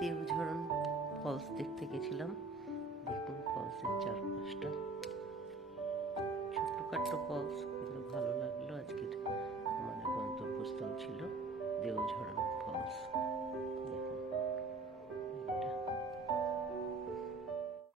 দেওঝরণ false দেখতে গেছিলাম। দেখুন ফলসের চারপাশটা, ছোট্টখাট্ট ফলস,